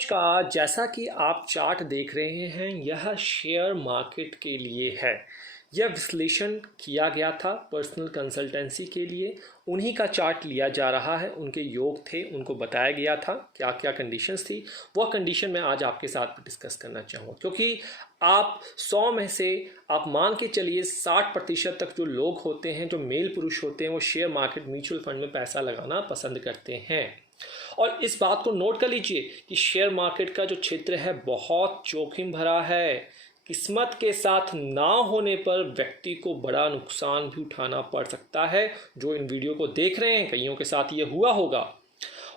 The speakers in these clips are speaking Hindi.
नमस्कार। जैसा कि आप चार्ट देख रहे हैं, यह शेयर मार्केट के लिए है। यह विश्लेषण किया गया था पर्सनल कंसल्टेंसी के लिए। उन्हीं का चार्ट लिया जा रहा है। उनके योग थे, उनको बताया गया था क्या क्या कंडीशंस थी। वह कंडीशन मैं आज आपके साथ डिस्कस करना चाहूँगा, क्योंकि आप 100 में से आप मान के चलिए 60% तक जो लोग होते हैं, जो मेल पुरुष होते हैं, वो शेयर मार्केट म्यूचुअल फंड में पैसा लगाना पसंद करते हैं। और इस बात को नोट कर लीजिए कि शेयर मार्केट का जो क्षेत्र है बहुत जोखिम भरा है। किस्मत के साथ ना होने पर व्यक्ति को बड़ा नुकसान भी उठाना पड़ सकता है। जो इन वीडियो को देख रहे हैं, कईयों के साथ ये हुआ होगा।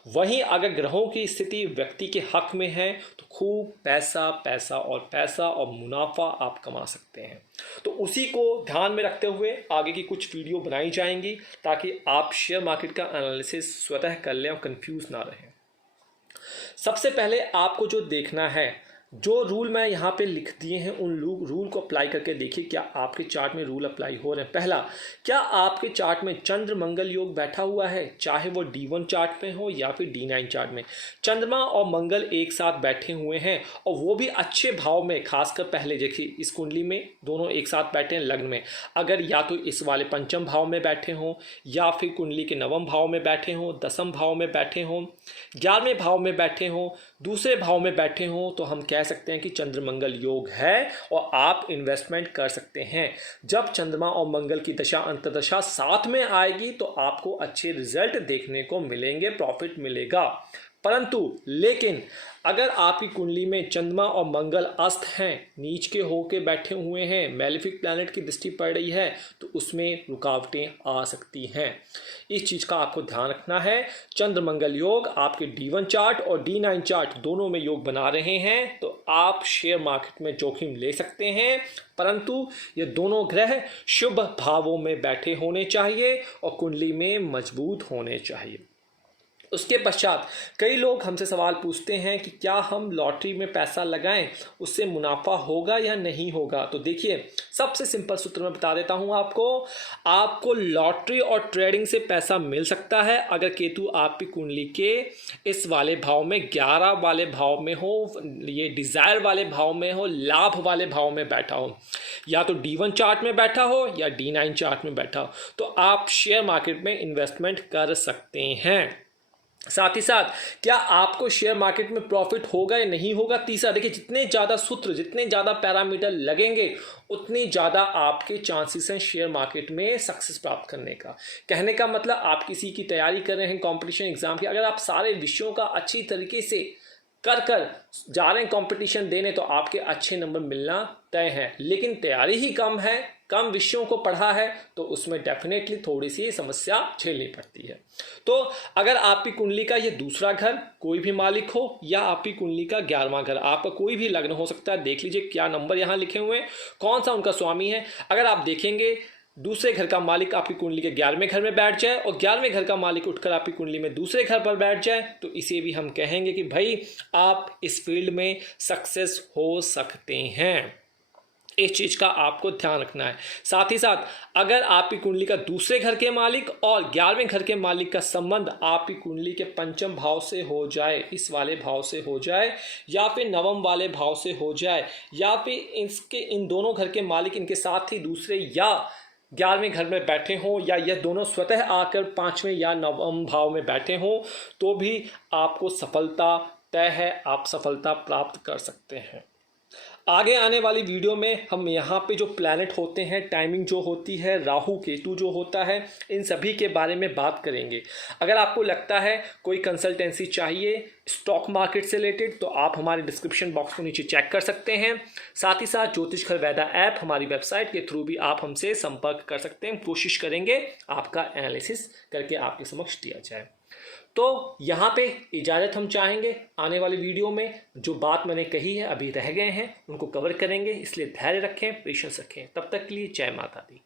वहीं अगर ग्रहों की स्थिति व्यक्ति के हक में है तो खूब पैसा पैसा और पैसा और मुनाफा आप कमा सकते हैं। तो उसी को ध्यान में रखते हुए आगे की कुछ वीडियो बनाई जाएंगी, ताकि आप शेयर मार्केट का एनालिसिस स्वतः कर लें और कंफ्यूज ना रहें। सबसे पहले आपको जो देखना है, जो रूल मैं यहाँ पे लिख दिए हैं, उन रूल को अप्लाई करके देखिए क्या आपके चार्ट में रूल अप्लाई हो रहे हैं। पहला, क्या आपके चार्ट में चंद्र मंगल योग बैठा हुआ है, चाहे वो D1 चार्ट में हो या फिर D9 चार्ट में। चंद्रमा और मंगल एक साथ बैठे हुए हैं और वो भी अच्छे भाव में। खासकर पहले देखिए, इस कुंडली में दोनों एक साथ बैठे हैं लग्न में। अगर या तो इस वाले पंचम भाव में बैठे हों, या फिर कुंडली के नवम भाव में बैठे हों, दसम भाव में बैठे हों, 11वें भाव में बैठे हों, दूसरे भाव में बैठे हों, तो हम कह सकते हैं कि चंद्र मंगल योग है और आप इन्वेस्टमेंट कर सकते हैं। जब चंद्रमा और मंगल की दशा अंतर्दशा साथ में आएगी तो आपको अच्छे रिजल्ट देखने को मिलेंगे, प्रॉफिट मिलेगा। परंतु लेकिन अगर आपकी कुंडली में चंद्रमा और मंगल अस्त हैं, नीच के होके बैठे हुए हैं, मैलेफिक प्लैनेट की दृष्टि पड़ रही है, तो उसमें रुकावटें आ सकती हैं। इस चीज़ का आपको ध्यान रखना है। चंद्र मंगल योग आपके D1 चार्ट और D9 चार्ट दोनों में योग बना रहे हैं, तो आप शेयर मार्केट में जोखिम ले सकते हैं। परंतु ये दोनों ग्रह शुभ भावों में बैठे होने चाहिए और कुंडली में मजबूत होने चाहिए। उसके पश्चात कई लोग हमसे सवाल पूछते हैं कि क्या हम लॉटरी में पैसा लगाएं, उससे मुनाफा होगा या नहीं होगा। तो देखिए, सबसे सिंपल सूत्र मैं बता देता हूं आपको लॉटरी और ट्रेडिंग से पैसा मिल सकता है अगर केतु आपकी कुंडली के इस वाले भाव में, 11 वाले भाव में हो, ये डिज़ायर वाले भाव में हो, लाभ वाले भाव में बैठा हो, या तो D1 चार्ट में बैठा हो या D9 चार्ट में बैठा हो, तो आप शेयर मार्केट में इन्वेस्टमेंट कर सकते हैं। साथ ही साथ क्या आपको शेयर मार्केट में प्रॉफिट होगा या नहीं होगा। तीसरा, देखिए, जितने ज़्यादा सूत्र, जितने ज़्यादा पैरामीटर लगेंगे, उतनी ज़्यादा आपके चांसेस हैं शेयर मार्केट में सक्सेस प्राप्त करने का। कहने का मतलब, आप किसी की तैयारी कर रहे हैं कंपटीशन एग्जाम की, अगर आप सारे विषयों का अच्छी तरीके से कर जा रहे हैं कंपटीशन देने, तो आपके अच्छे नंबर मिलना तय है। लेकिन तैयारी ही कम है, कम विषयों को पढ़ा है, तो उसमें डेफिनेटली थोड़ी सी समस्या झेलनी पड़ती है। तो अगर आपकी कुंडली का ये दूसरा घर कोई भी मालिक हो, या आपकी कुंडली का 11वां घर, आपका कोई भी लग्न हो सकता है, देख लीजिए क्या नंबर यहाँ लिखे हुए हैं, कौन सा उनका स्वामी है। अगर आप देखेंगे दूसरे घर का मालिक आपकी कुंडली के 11वें घर में बैठ जाए और 11वें घर का मालिक उठकर आपकी कुंडली में दूसरे घर पर बैठ जाए, तो इसे भी हम कहेंगे कि भाई आप इस फील्ड में सक्सेस हो सकते हैं। इस चीज़ का आपको ध्यान रखना है। साथ ही साथ अगर आपकी कुंडली का दूसरे घर के मालिक और 11वें घर के मालिक का संबंध आपकी कुंडली के पंचम भाव से हो जाए, इस वाले भाव से हो जाए, या फिर नवम वाले भाव से हो जाए, या फिर इसके इन दोनों घर के मालिक इनके साथ ही दूसरे या 11वें घर में बैठे हों, या यह दोनों स्वतः आकर 5वें या नवम भाव में बैठे हों, तो भी आपको सफलता तय है, आप सफलता प्राप्त कर सकते हैं। आगे आने वाली वीडियो में हम यहाँ पे जो प्लैनेट होते हैं, टाइमिंग जो होती है, राहु केतु जो होता है, इन सभी के बारे में बात करेंगे। अगर आपको लगता है कोई कंसल्टेंसी चाहिए स्टॉक मार्केट से रिलेटेड, तो आप हमारे डिस्क्रिप्शन बॉक्स को नीचे चेक कर सकते हैं। साथ ही साथ ज्योतिष घर वैदा ऐप, हमारी वेबसाइट के थ्रू भी आप हमसे संपर्क कर सकते हैं। कोशिश करेंगे आपका एनालिसिस करके आपके समक्ष दिया जाए। तो यहाँ पे इजाज़त हम चाहेंगे। आने वाली वीडियो में जो बात मैंने कही है, अभी रह गए हैं, उनको कवर करेंगे, इसलिए धैर्य रखें, पेशेंस रखें। तब तक के लिए जय माता दी।